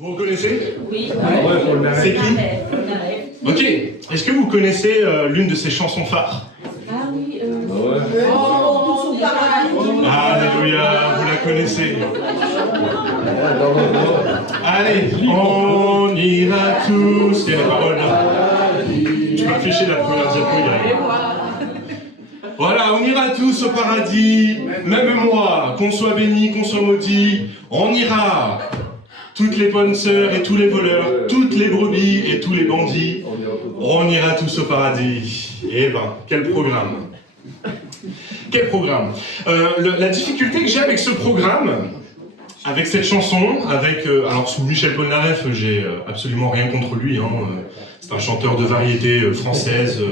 Vous reconnaissez? Oui. C'est qui? Ok. Est-ce que vous connaissez l'une de ses chansons phares? Ah oui. Oh, tout paradis. Alléluia, vous la connaissez. Allez, on ira tous. Il y a les paroles là. Je peux afficher la première diapo. Voilà, on ira tous au paradis, même moi, qu'on soit béni, qu'on soit maudit, on ira. Toutes les bonnes sœurs et tous les voleurs, toutes les brebis et tous les bandits, on ira tous au paradis. Eh ben, quel programme! Quel programme! La difficulté que j'ai avec ce programme, avec cette chanson, avec... alors, Michel Polnareff, j'ai absolument rien contre lui, hein, c'est un chanteur de variété française,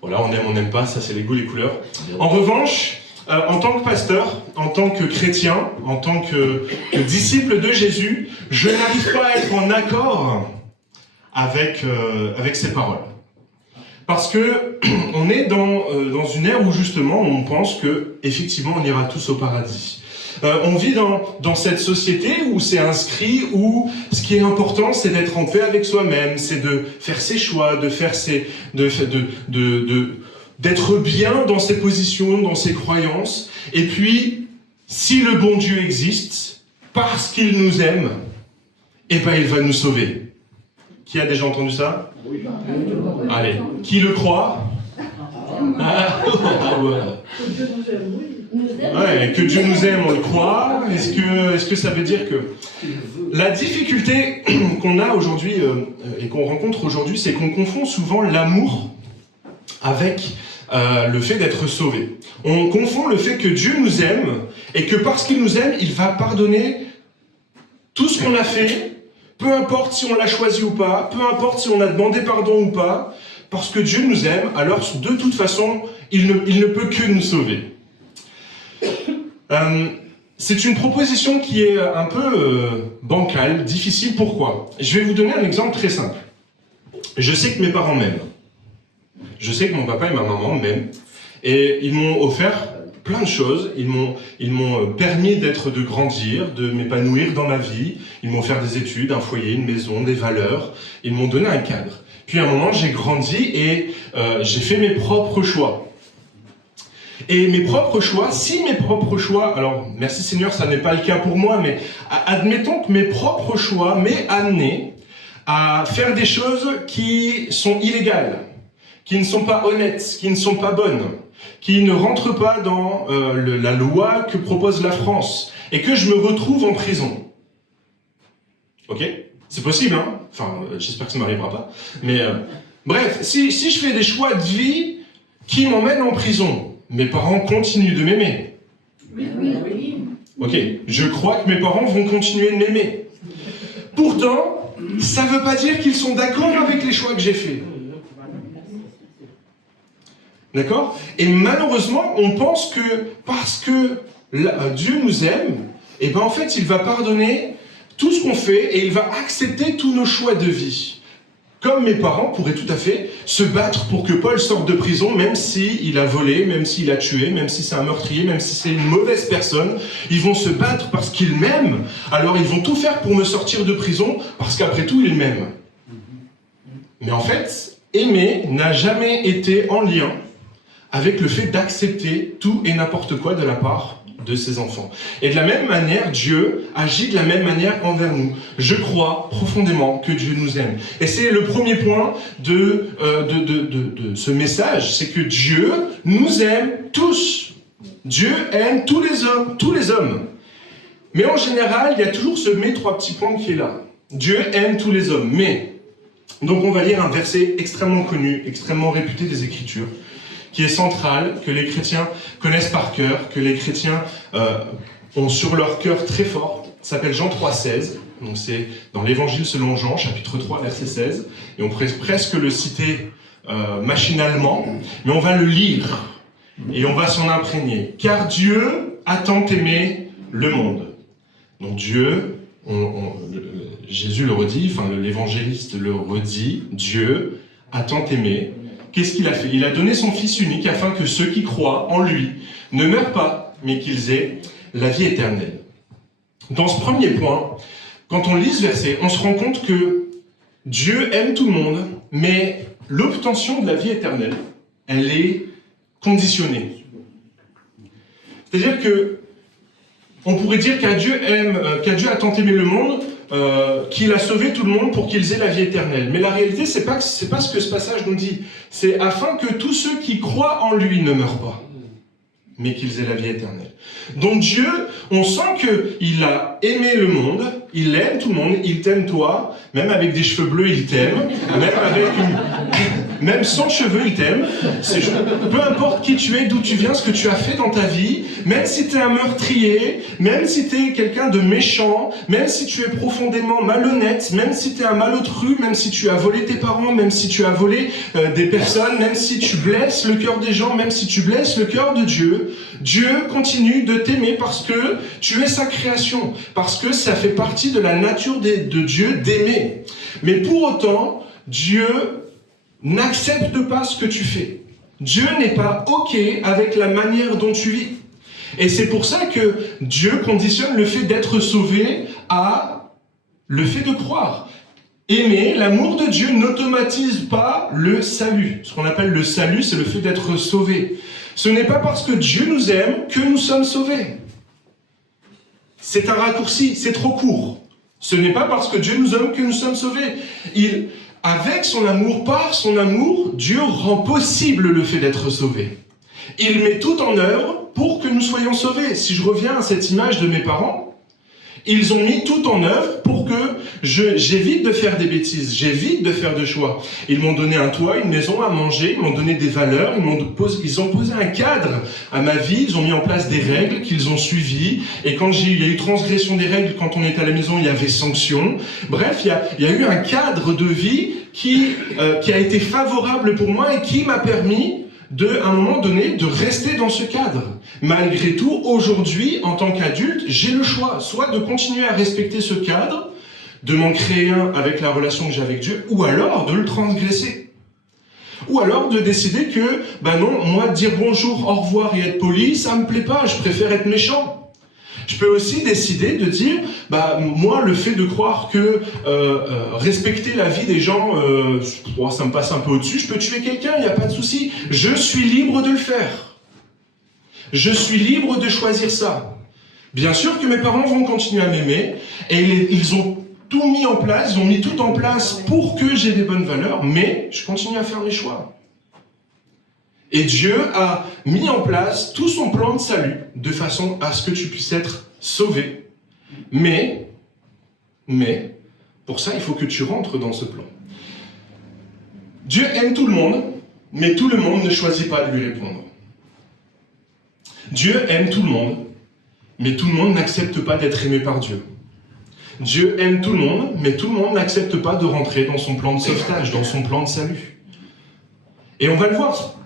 voilà, on aime, on n'aime pas, ça c'est les goûts, les couleurs. En revanche, en tant que pasteur, en tant que chrétien, en tant que disciple de Jésus, je n'arrive pas à être en accord avec ces paroles. Parce que on est dans une ère où justement on pense que effectivement on ira tous au paradis. On vit dans cette société où c'est inscrit, où ce qui est important, c'est d'être en paix avec soi-même, c'est de faire ses choix, de faire d'être bien dans ses positions, dans ses croyances. Et puis, si le bon Dieu existe, parce qu'il nous aime, eh ben il va nous sauver. Qui a déjà entendu ça? Oui. Allez, qui le croit? Ouais, que Dieu nous aime, on le croit. Est-ce que ça veut dire que... La difficulté qu'on a aujourd'hui et qu'on rencontre aujourd'hui, c'est qu'on confond souvent l'amour avec le fait d'être sauvé. On confond le fait que Dieu nous aime et que parce qu'il nous aime, il va pardonner tout ce qu'on a fait, peu importe si on l'a choisi ou pas, peu importe si on a demandé pardon ou pas, parce que Dieu nous aime, alors de toute façon, il ne peut que nous sauver. C'est une proposition qui est un peu bancale, difficile. Pourquoi? Je vais vous donner un exemple très simple. Je sais que mes parents m'aiment. Je sais que mon papa et ma maman m'aiment. Et ils m'ont offert plein de choses. Ils m'ont permis de grandir, de m'épanouir dans ma vie. Ils m'ont offert des études, un foyer, une maison, des valeurs. Ils m'ont donné un cadre. Puis à un moment, j'ai grandi et j'ai fait mes propres choix. Et mes propres choix, si mes propres choix, alors merci Seigneur, ça n'est pas le cas pour moi, mais admettons que mes propres choix m'aient amené à faire des choses qui sont illégales, qui ne sont pas honnêtes, qui ne sont pas bonnes, qui ne rentrent pas dans la loi que propose la France, et que je me retrouve en prison. Ok? C'est possible, hein? Enfin, j'espère que ça ne m'arrivera pas. Mais bref, si je fais des choix de vie qui m'emmènent en prison, mes parents continuent de m'aimer. Oui. Ok, je crois que mes parents vont continuer de m'aimer. Pourtant, ça ne veut pas dire qu'ils sont d'accord avec les choix que j'ai faits. D'accord? Et malheureusement, on pense que parce que Dieu nous aime, et ben en fait, il va pardonner tout ce qu'on fait et il va accepter tous nos choix de vie. Comme mes parents pourraient tout à fait se battre pour que Paul sorte de prison, même s'il a volé, même s'il a tué, même si c'est un meurtrier, même si c'est une mauvaise personne. Ils vont se battre parce qu'ils m'aiment. Alors ils vont tout faire pour me sortir de prison, parce qu'après tout, ils m'aiment. Mais en fait, aimer n'a jamais été en lien avec le fait d'accepter tout et n'importe quoi de la part de ses enfants. Et de la même manière, Dieu agit de la même manière envers nous. Je crois profondément que Dieu nous aime. Et c'est le premier point de ce message, c'est que Dieu nous aime tous. Dieu aime tous les hommes. Mais en général, il y a toujours ce « mais » trois petits points qui est là. Dieu aime tous les hommes, mais... Donc on va lire un verset extrêmement connu, extrêmement réputé des Écritures, qui est central, que les chrétiens connaissent par cœur, que les chrétiens ont sur leur cœur très fort. Ça s'appelle Jean 3,16. Donc c'est dans l'Évangile selon Jean, chapitre 3, verset 16. Et on pourrait presque le citer machinalement, mais on va le lire et on va s'en imprégner. Car Dieu a tant aimé le monde. Donc Dieu, Jésus le redit, enfin l'évangéliste le redit, Dieu a tant aimé. Qu'est-ce qu'il a fait? Il a donné son Fils unique afin que ceux qui croient en lui ne meurent pas, mais qu'ils aient la vie éternelle. Dans ce premier point, quand on lit ce verset, on se rend compte que Dieu aime tout le monde, mais l'obtention de la vie éternelle, elle est conditionnée. C'est-à-dire que on pourrait dire Dieu a tant aimé le monde, qu'il a sauvé tout le monde pour qu'ils aient la vie éternelle. Mais la réalité, c'est pas ce que ce passage nous dit. C'est afin que tous ceux qui croient en lui ne meurent pas, mais qu'ils aient la vie éternelle. Donc Dieu, on sent qu'il a aimé le monde, il aime tout le monde, il t'aime toi, même avec des cheveux bleus, il t'aime, même sans cheveux, il t'aime. Peu importe qui tu es, d'où tu viens, ce que tu as fait dans ta vie, même si tu es un meurtrier, même si tu es quelqu'un de méchant, même si tu es profondément malhonnête, même si tu es un malotru, même si tu as volé tes parents, même si tu as volé des personnes, même si tu blesses le cœur des gens, même si tu blesses le cœur de Dieu, Dieu continue de t'aimer parce que tu es sa création, parce que ça fait partie de la nature de Dieu d'aimer. Mais pour autant, Dieu n'accepte pas ce que tu fais. Dieu n'est pas OK avec la manière dont tu vis. Et c'est pour ça que Dieu conditionne le fait d'être sauvé à le fait de croire. Aimer, l'amour de Dieu n'automatise pas le salut. Ce qu'on appelle le salut, c'est le fait d'être sauvé. Ce n'est pas parce que Dieu nous aime que nous sommes sauvés. C'est un raccourci, c'est trop court. Ce n'est pas parce que Dieu nous aime que nous sommes sauvés. Avec son amour, par son amour, Dieu rend possible le fait d'être sauvé. Il met tout en œuvre pour que nous soyons sauvés. Si je reviens à cette image de mes parents, ils ont mis tout en œuvre pour que j'évite de faire des bêtises, j'évite de faire de choix. Ils m'ont donné un toit, une maison à manger, ils m'ont donné des valeurs, ils ont posé un cadre à ma vie, ils ont mis en place des règles qu'ils ont suivies. Et quand il y a eu transgression des règles, quand on était à la maison, il y avait sanction. Bref, il y a eu un cadre de vie qui a été favorable pour moi et qui m'a permis à un moment donné, de rester dans ce cadre. Malgré tout, aujourd'hui, en tant qu'adulte, j'ai le choix, soit de continuer à respecter ce cadre, de m'en créer un avec la relation que j'ai avec Dieu, ou alors de le transgresser. Ou alors de décider que, non, moi, dire bonjour, au revoir et être poli, ça me plaît pas, je préfère être méchant. Je peux aussi décider de dire, moi, le fait de croire que respecter la vie des gens, ça me passe un peu au-dessus, je peux tuer quelqu'un, il n'y a pas de souci. Je suis libre de le faire. Je suis libre de choisir ça. Bien sûr que mes parents vont continuer à m'aimer, et ils ont tout mis en place, ils ont mis tout en place pour que j'ai des bonnes valeurs, mais je continue à faire mes choix. Et Dieu a mis en place tout son plan de salut de façon à ce que tu puisses être sauvé. Mais, pour ça, il faut que tu rentres dans ce plan. Dieu aime tout le monde, mais tout le monde ne choisit pas de lui répondre. Dieu aime tout le monde, mais tout le monde n'accepte pas d'être aimé par Dieu. Dieu aime tout le monde, mais tout le monde n'accepte pas de rentrer dans son plan de sauvetage, dans son plan de salut. Et on va le voir.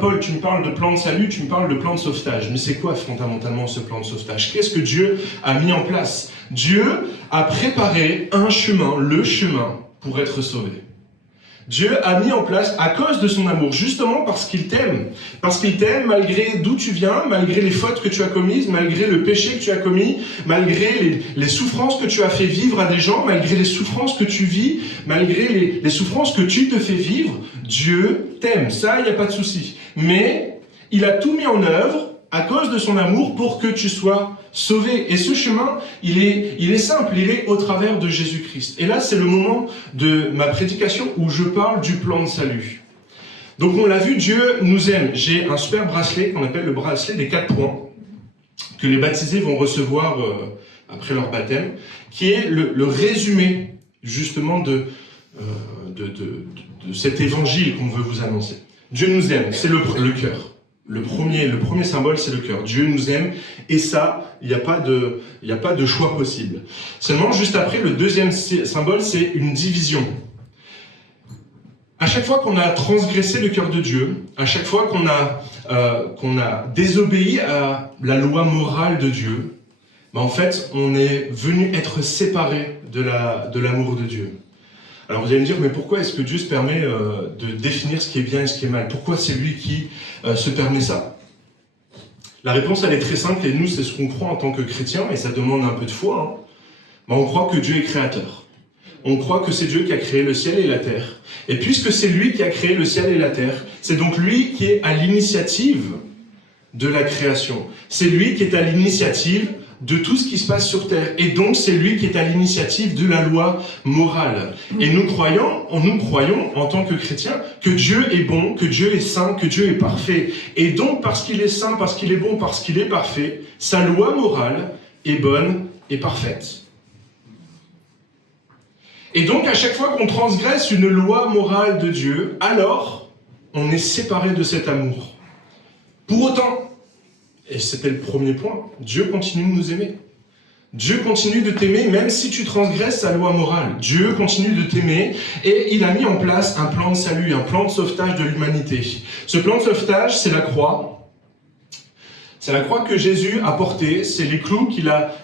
Paul, tu me parles de plan de salut, tu me parles de plan de sauvetage. Mais c'est quoi fondamentalement ce plan de sauvetage? Qu'est-ce que Dieu a mis en place? Dieu a préparé un chemin, le chemin, pour être sauvé. Dieu a mis en place, à cause de son amour, justement parce qu'il t'aime. Parce qu'il t'aime malgré d'où tu viens, malgré les fautes que tu as commises, malgré le péché que tu as commis, malgré les souffrances que tu as fait vivre à des gens, malgré les souffrances que tu vis, malgré les souffrances que tu te fais vivre, Dieu t'aime. Ça, il n'y a pas de souci. Mais il a tout mis en œuvre à cause de son amour pour que tu sois sauvé. Et ce chemin, il est simple, il est au travers de Jésus-Christ. Et là, c'est le moment de ma prédication où je parle du plan de salut. Donc on l'a vu, Dieu nous aime. J'ai un super bracelet qu'on appelle le bracelet des 4 points, que les baptisés vont recevoir après leur baptême, qui est le résumé justement de cet évangile qu'on veut vous annoncer. Dieu nous aime, c'est le cœur. Le premier symbole, c'est le cœur. Dieu nous aime, et ça, il n'y a pas de choix possible. Seulement, juste après, le deuxième symbole, c'est une division. À chaque fois qu'on a transgressé le cœur de Dieu, à chaque fois qu'on a désobéi à la loi morale de Dieu, en fait, on est venu être séparé de l'amour de Dieu. Alors vous allez me dire, mais pourquoi est-ce que Dieu se permet de définir ce qui est bien et ce qui est mal? Pourquoi c'est lui qui se permet ça? La réponse, elle est très simple, et nous, c'est ce qu'on croit en tant que chrétiens, et ça demande un peu de foi. on croit que Dieu est créateur. On croit que c'est Dieu qui a créé le ciel et la terre. Et puisque c'est lui qui a créé le ciel et la terre, c'est donc lui qui est à l'initiative de la création. C'est lui qui est à l'initiative de tout ce qui se passe sur terre. Et donc, c'est lui qui est à l'initiative de la loi morale. Et nous croyons en tant que chrétiens que Dieu est bon, que Dieu est saint, que Dieu est parfait. Et donc, parce qu'il est saint, parce qu'il est bon, parce qu'il est parfait, sa loi morale est bonne et parfaite. Et donc, à chaque fois qu'on transgresse une loi morale de Dieu, alors, on est séparé de cet amour. Pour autant, et c'était le premier point, Dieu continue de nous aimer. Dieu continue de t'aimer même si tu transgresses sa loi morale. Dieu continue de t'aimer et il a mis en place un plan de salut, un plan de sauvetage de l'humanité. Ce plan de sauvetage, c'est la croix. C'est la croix que Jésus a portée, c'est les clous qu'il a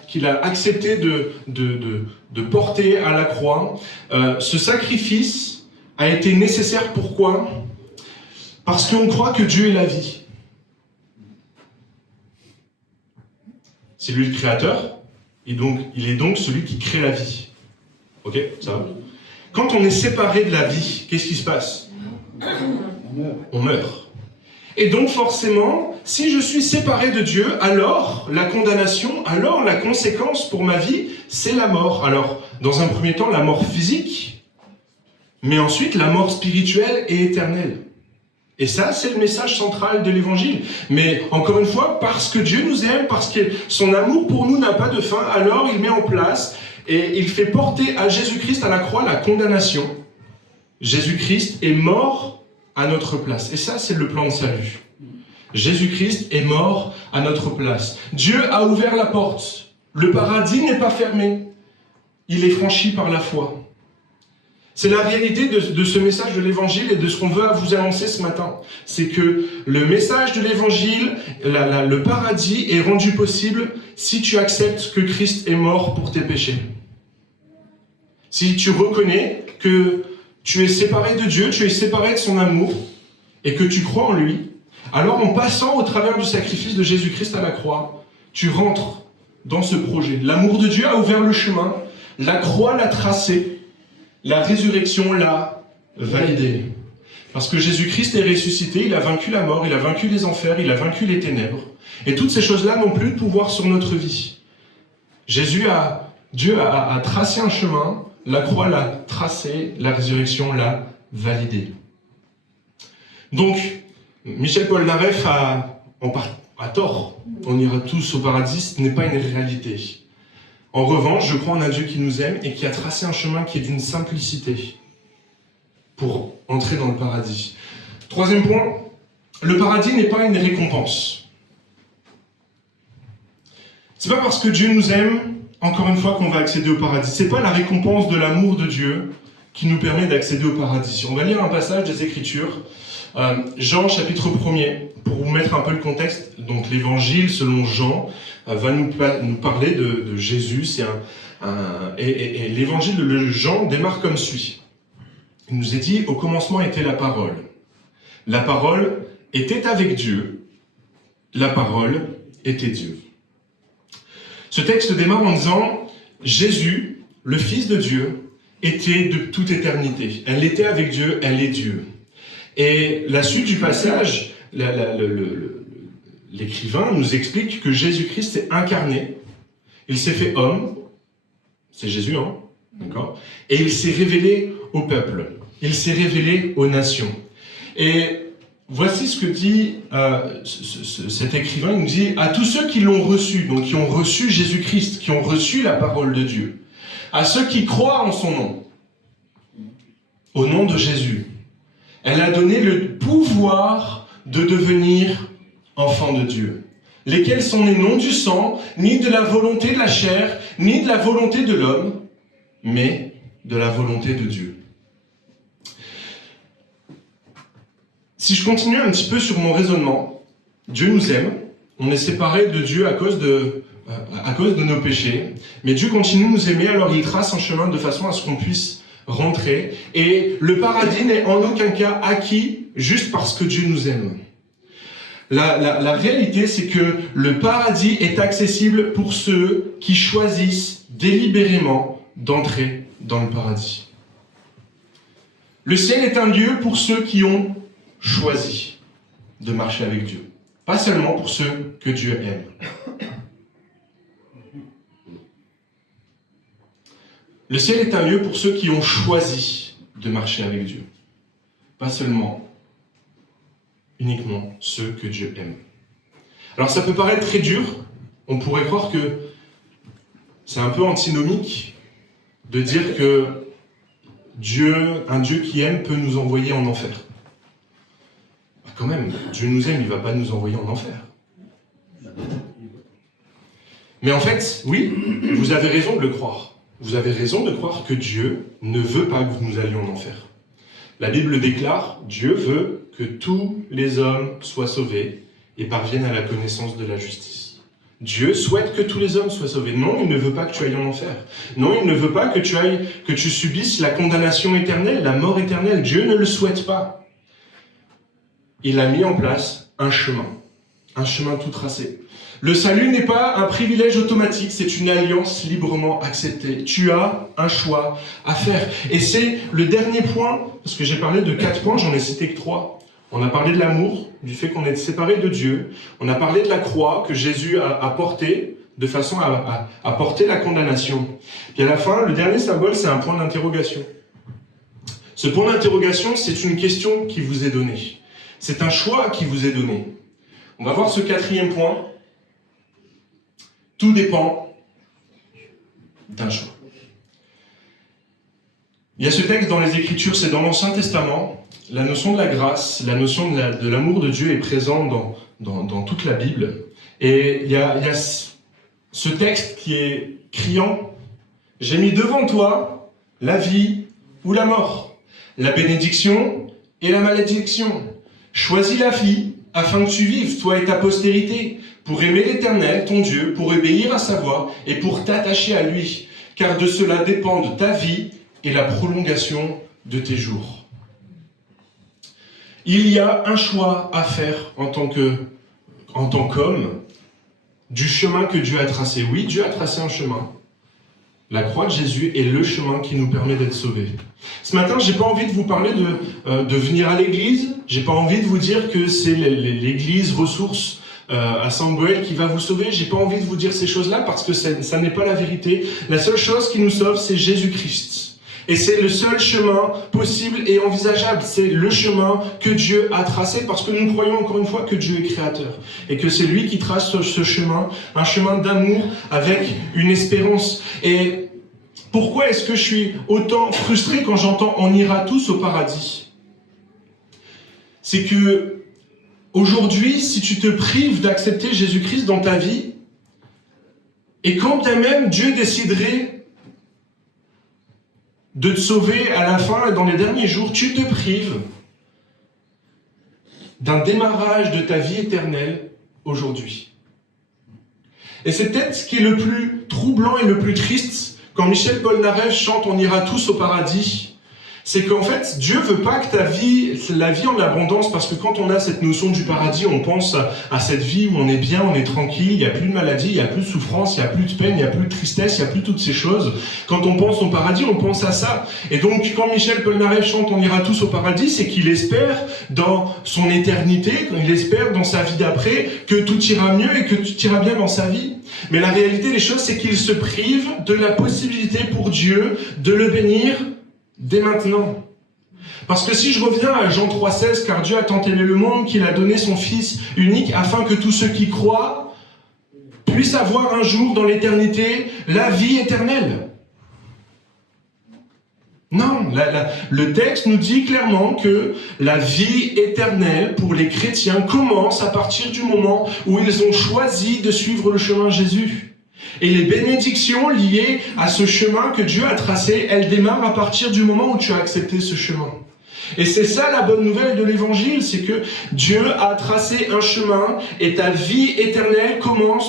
accepté de porter à la croix. Ce sacrifice a été nécessaire, pourquoi ? Parce qu'on croit que Dieu est la vie. C'est lui le créateur, et donc il est donc celui qui crée la vie. Ok, ça va ? Quand on est séparé de la vie, qu'est-ce qui se passe ? On meurt. Et donc forcément, si je suis séparé de Dieu, alors la condamnation, alors la conséquence pour ma vie, c'est la mort. Alors, dans un premier temps, la mort physique, mais ensuite la mort spirituelle et éternelle. Et ça, c'est le message central de l'Évangile. Mais encore une fois, parce que Dieu nous aime, parce que son amour pour nous n'a pas de fin, alors il met en place et il fait porter à Jésus-Christ à la croix la condamnation. Jésus-Christ est mort à notre place. Et ça, c'est le plan de salut. Jésus-Christ est mort à notre place. Dieu a ouvert la porte. Le paradis n'est pas fermé. Il est franchi par la foi. C'est la réalité de ce message de l'Évangile et de ce qu'on veut vous annoncer ce matin. C'est que le message de l'Évangile, le paradis est rendu possible si tu acceptes que Christ est mort pour tes péchés. Si tu reconnais que tu es séparé de Dieu, tu es séparé de son amour et que tu crois en lui, alors en passant au travers du sacrifice de Jésus-Christ à la croix, tu rentres dans ce projet. L'amour de Dieu a ouvert le chemin, la croix l'a tracé, la résurrection l'a validé. Parce que Jésus-Christ est ressuscité, il a vaincu la mort, il a vaincu les enfers, il a vaincu les ténèbres. Et toutes ces choses-là n'ont plus de pouvoir sur notre vie. Dieu a tracé un chemin, la croix l'a tracé, la résurrection l'a validé. Donc, Michel Polnareff a tort. On ira tous au paradis, ce n'est pas une réalité. En revanche, je crois en un Dieu qui nous aime et qui a tracé un chemin qui est d'une simplicité pour entrer dans le paradis. Troisième point, le paradis n'est pas une récompense. C'est pas parce que Dieu nous aime, encore une fois, qu'on va accéder au paradis. C'est pas la récompense de l'amour de Dieu qui nous permet d'accéder au paradis. On va lire un passage des Écritures, Jean chapitre 1er, pour vous mettre un peu le contexte. Donc l'évangile selon Jean va nous parler de Jésus. Et l'évangile de Jean démarre comme suit. Il nous est dit, au commencement était la parole. La parole était avec Dieu. La parole était Dieu. Ce texte démarre en disant, Jésus, le Fils de Dieu, était de toute éternité. Elle était avec Dieu, elle est Dieu. Et la suite du passage, l'écrivain nous explique que Jésus-Christ s'est incarné, il s'est fait homme, c'est Jésus, hein, d'accord ? Et il s'est révélé au peuple, il s'est révélé aux nations. Et voici ce que dit cet écrivain, il nous dit à tous ceux qui l'ont reçu, donc qui ont reçu Jésus-Christ, qui ont reçu la parole de Dieu, à ceux qui croient en son nom, au nom de Jésus, elle a donné le pouvoir de devenir enfants de Dieu, lesquels sont nés non du sang, ni de la volonté de la chair, ni de la volonté de l'homme, mais de la volonté de Dieu. Si je continue un petit peu sur mon raisonnement, Dieu nous aime, on est séparés de Dieu à cause de nos péchés, mais Dieu continue de nous aimer, alors il trace un chemin de façon à ce qu'on puisse rentrer, et le paradis n'est en aucun cas acquis juste parce que Dieu nous aime. La réalité, c'est que le paradis est accessible pour ceux qui choisissent délibérément d'entrer dans le paradis. Le ciel est un lieu pour ceux qui ont choisi de marcher avec Dieu. Pas seulement pour ceux que Dieu aime. Le ciel est un lieu pour ceux qui ont choisi de marcher avec Dieu. Pas seulement, uniquement ceux que Dieu aime. Alors ça peut paraître très dur. On pourrait croire que c'est un peu antinomique de dire que un Dieu qui aime peut nous envoyer en enfer. Quand même, Dieu nous aime, il ne va pas nous envoyer en enfer. Mais en fait, oui, vous avez raison de le croire. Vous avez raison de croire que Dieu ne veut pas que nous allions en enfer. La Bible déclare, Dieu veut que tous les hommes soient sauvés et parviennent à la connaissance de la justice. Dieu souhaite que tous les hommes soient sauvés. Non, il ne veut pas que tu ailles en enfer. Non, il ne veut pas que tu subisses la condamnation éternelle, la mort éternelle. Dieu ne le souhaite pas. Il a mis en place un chemin tout tracé. Le salut n'est pas un privilège automatique, c'est une alliance librement acceptée. Tu as un choix à faire. Et c'est le dernier point, parce que j'ai parlé de 4 points, j'en ai cité que 3. On a parlé de l'amour, du fait qu'on est séparé de Dieu. On a parlé de la croix que Jésus a portée, de façon à porter la condamnation. Puis à la fin, le dernier symbole, c'est un point d'interrogation. Ce point d'interrogation, c'est une question qui vous est donnée. C'est un choix qui vous est donné. On va voir ce 4e point. Tout dépend d'un choix. Il y a ce texte dans les Écritures, c'est dans l'Ancien Testament. La notion de la grâce, la notion de l'amour de Dieu est présente dans toute la Bible. Et il y a ce texte qui est criant. « J'ai mis devant toi la vie ou la mort, la bénédiction et la malédiction. Choisis la vie afin que tu vives, toi et ta postérité, pour aimer l'Éternel, ton Dieu, pour obéir à sa voix et pour t'attacher à lui, car de cela dépendent ta vie et la prolongation de tes jours. » Il y a un choix à faire en tant qu'homme du chemin que Dieu a tracé. Oui, Dieu a tracé un chemin. La croix de Jésus est le chemin qui nous permet d'être sauvés. Ce matin, j'ai pas envie de vous parler de venir à l'église. J'ai pas envie de vous dire que c'est l'église ressource à Saint-Boël qui va vous sauver. J'ai pas envie de vous dire ces choses-là parce que ça n'est pas la vérité. La seule chose qui nous sauve, c'est Jésus-Christ. Et c'est le seul chemin possible et envisageable. C'est le chemin que Dieu a tracé parce que nous croyons encore une fois que Dieu est créateur. Et que c'est lui qui trace ce chemin, un chemin d'amour avec une espérance. Et pourquoi est-ce que je suis autant frustré quand j'entends « on ira tous au paradis » ? C'est que aujourd'hui, si tu te prives d'accepter Jésus-Christ dans ta vie, et quand bien même Dieu déciderait de te sauver à la fin et dans les derniers jours, tu te prives d'un démarrage de ta vie éternelle aujourd'hui. Et c'est peut-être ce qui est le plus troublant et le plus triste quand Michel Polnareff chante « On ira tous au paradis ». C'est qu'en fait, Dieu veut pas que la vie en abondance, parce que quand on a cette notion du paradis, on pense à cette vie où on est bien, on est tranquille, il n'y a plus de maladie, il n'y a plus de souffrance, il n'y a plus de peine, il n'y a plus de tristesse, il n'y a plus toutes ces choses. Quand on pense au paradis, on pense à ça. Et donc, quand Michel Polnareff chante « On ira tous au paradis », c'est qu'il espère dans son éternité, il espère dans sa vie d'après, que tout ira mieux et que tout ira bien dans sa vie. Mais la réalité des choses, c'est qu'il se prive de la possibilité pour Dieu de le bénir dès maintenant. Parce que si je reviens à Jean 3,16, car Dieu a tant aimé le monde qu'il a donné son Fils unique afin que tous ceux qui croient puissent avoir un jour dans l'éternité la vie éternelle. Non, le texte nous dit clairement que la vie éternelle pour les chrétiens commence à partir du moment où ils ont choisi de suivre le chemin de Jésus. Et les bénédictions liées à ce chemin que Dieu a tracé, elles démarrent à partir du moment où tu as accepté ce chemin. Et c'est ça la bonne nouvelle de l'évangile, c'est que Dieu a tracé un chemin et ta vie éternelle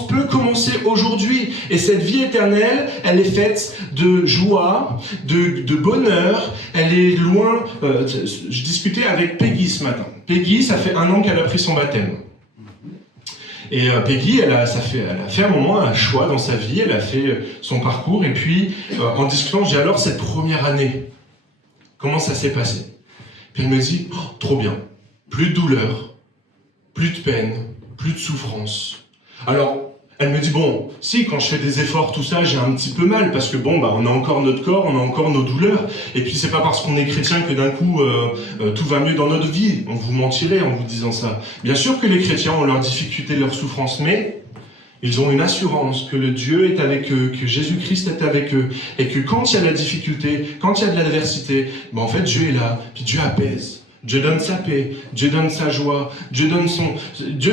peut commencer aujourd'hui. Et cette vie éternelle, elle est faite de joie, de bonheur, elle est loin. Je discutais avec Peggy ce matin. Peggy, ça fait 1 an qu'elle a pris son baptême. Et Peggy, elle a fait un moment un choix dans sa vie, elle a fait son parcours, et puis en discutant, j'ai alors cette première année, comment ça s'est passé? Puis elle me dit, oh, trop bien, plus de douleur, plus de peine, plus de souffrance. Alors, elle me dit, bon, si, quand je fais des efforts, tout ça, j'ai un petit peu mal, parce que bon, on a encore notre corps, on a encore nos douleurs, et puis c'est pas parce qu'on est chrétien que d'un coup, tout va mieux dans notre vie. On vous mentirait en vous disant ça. Bien sûr que les chrétiens ont leurs difficultés, leurs souffrances, mais ils ont une assurance que le Dieu est avec eux, que Jésus-Christ est avec eux, et que quand il y a de la difficulté, quand il y a de l'adversité, en fait, Dieu est là, puis Dieu apaise. Dieu donne sa paix, Dieu donne sa joie, Dieu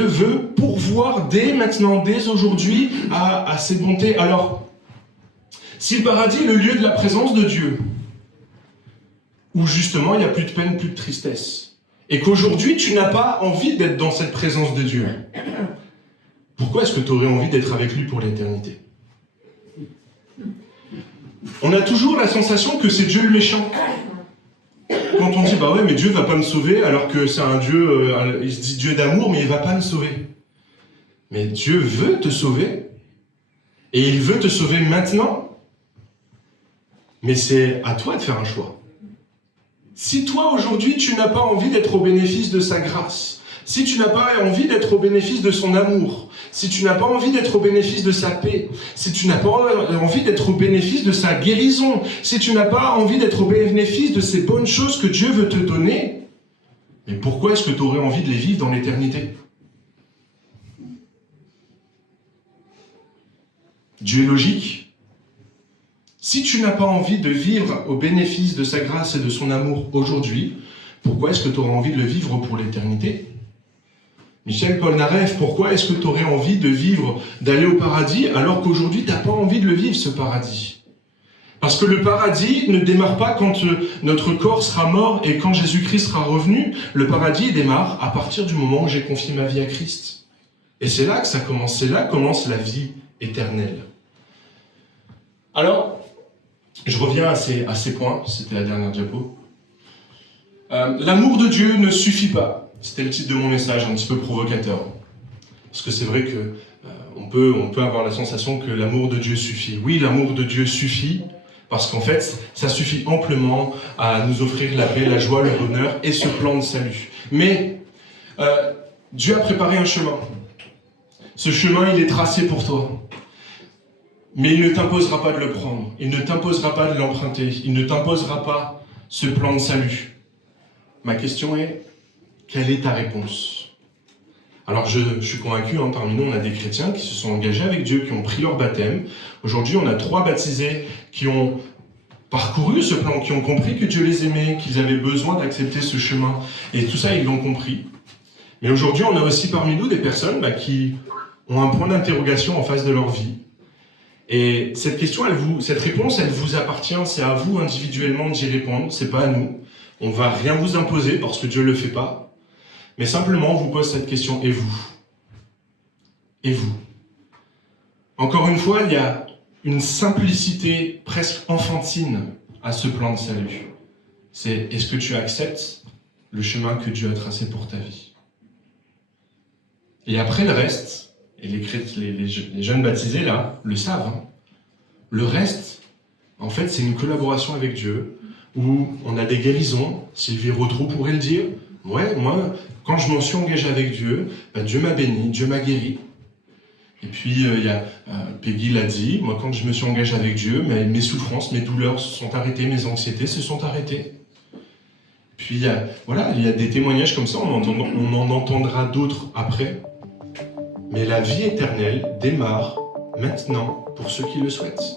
veut pourvoir dès maintenant, dès aujourd'hui, à ses bontés. Alors, si le paradis est le lieu de la présence de Dieu, où justement il n'y a plus de peine, plus de tristesse, et qu'aujourd'hui tu n'as pas envie d'être dans cette présence de Dieu, pourquoi est-ce que tu aurais envie d'être avec lui pour l'éternité? On a toujours la sensation que c'est Dieu le méchant. Quand on dit, bah ouais, mais Dieu va pas me sauver, alors que c'est un Dieu, il se dit Dieu d'amour, mais il va pas me sauver. Mais Dieu veut te sauver, et il veut te sauver maintenant, mais c'est à toi de faire un choix. Si toi, aujourd'hui, tu n'as pas envie d'être au bénéfice de sa grâce, si tu n'as pas envie d'être au bénéfice de son amour, si tu n'as pas envie d'être au bénéfice de sa paix, si tu n'as pas envie d'être au bénéfice de sa guérison, si tu n'as pas envie d'être au bénéfice de ces bonnes choses que Dieu veut te donner, mais pourquoi est-ce que tu aurais envie de les vivre dans l'éternité? Dieu est logique. Si tu n'as pas envie de vivre au bénéfice de sa grâce et de son amour aujourd'hui, pourquoi est-ce que tu aurais envie de le vivre pour l'éternité? Michel Polnareff, pourquoi est-ce que tu aurais envie de vivre, d'aller au paradis, alors qu'aujourd'hui, tu n'as pas envie de le vivre, ce paradis? Parce que le paradis ne démarre pas quand notre corps sera mort et quand Jésus-Christ sera revenu. Le paradis démarre à partir du moment où j'ai confié ma vie à Christ. Et c'est là que ça commence, c'est là que commence la vie éternelle. Alors, je reviens à ces points, c'était la dernière diapo. L'amour de Dieu ne suffit pas. C'était le titre de mon message, un petit peu provocateur. Parce que c'est vrai que on peut avoir la sensation que l'amour de Dieu suffit. Oui, l'amour de Dieu suffit, parce qu'en fait, ça suffit amplement à nous offrir la paix, la joie, le bonheur et ce plan de salut. Mais Dieu a préparé un chemin. Ce chemin, il est tracé pour toi. Mais il ne t'imposera pas de le prendre. Il ne t'imposera pas de l'emprunter. Il ne t'imposera pas ce plan de salut. Ma question est, quelle est ta réponse? Alors je suis convaincu, parmi nous on a des chrétiens qui se sont engagés avec Dieu, qui ont pris leur baptême. Aujourd'hui on a 3 baptisés qui ont parcouru ce plan, qui ont compris que Dieu les aimait, qu'ils avaient besoin d'accepter ce chemin. Et tout ça ils l'ont compris. Mais aujourd'hui on a aussi parmi nous des personnes qui ont un point d'interrogation en face de leur vie. Et cette question, cette réponse, elle vous appartient, c'est à vous individuellement d'y répondre, c'est pas à nous. On ne va rien vous imposer parce que Dieu ne le fait pas. Mais simplement, on vous pose cette question, et vous? Et vous? Encore une fois, il y a une simplicité presque enfantine à ce plan de salut. C'est, est-ce que tu acceptes le chemin que Dieu a tracé pour ta vie? Et après le reste, et les jeunes baptisés là, le savent, le reste, en fait, c'est une collaboration avec Dieu, où on a des guérisons. Sylvie Rotrou pourrait le dire. Ouais, moi, quand je m'en suis engagé avec Dieu, Dieu m'a béni, Dieu m'a guéri. Et puis, Peggy l'a dit, moi, quand je me suis engagé avec Dieu, mes souffrances, mes douleurs se sont arrêtées, mes anxiétés se sont arrêtées. Puis, il y a des témoignages comme ça, on en entendra d'autres après. Mais la vie éternelle démarre maintenant pour ceux qui le souhaitent.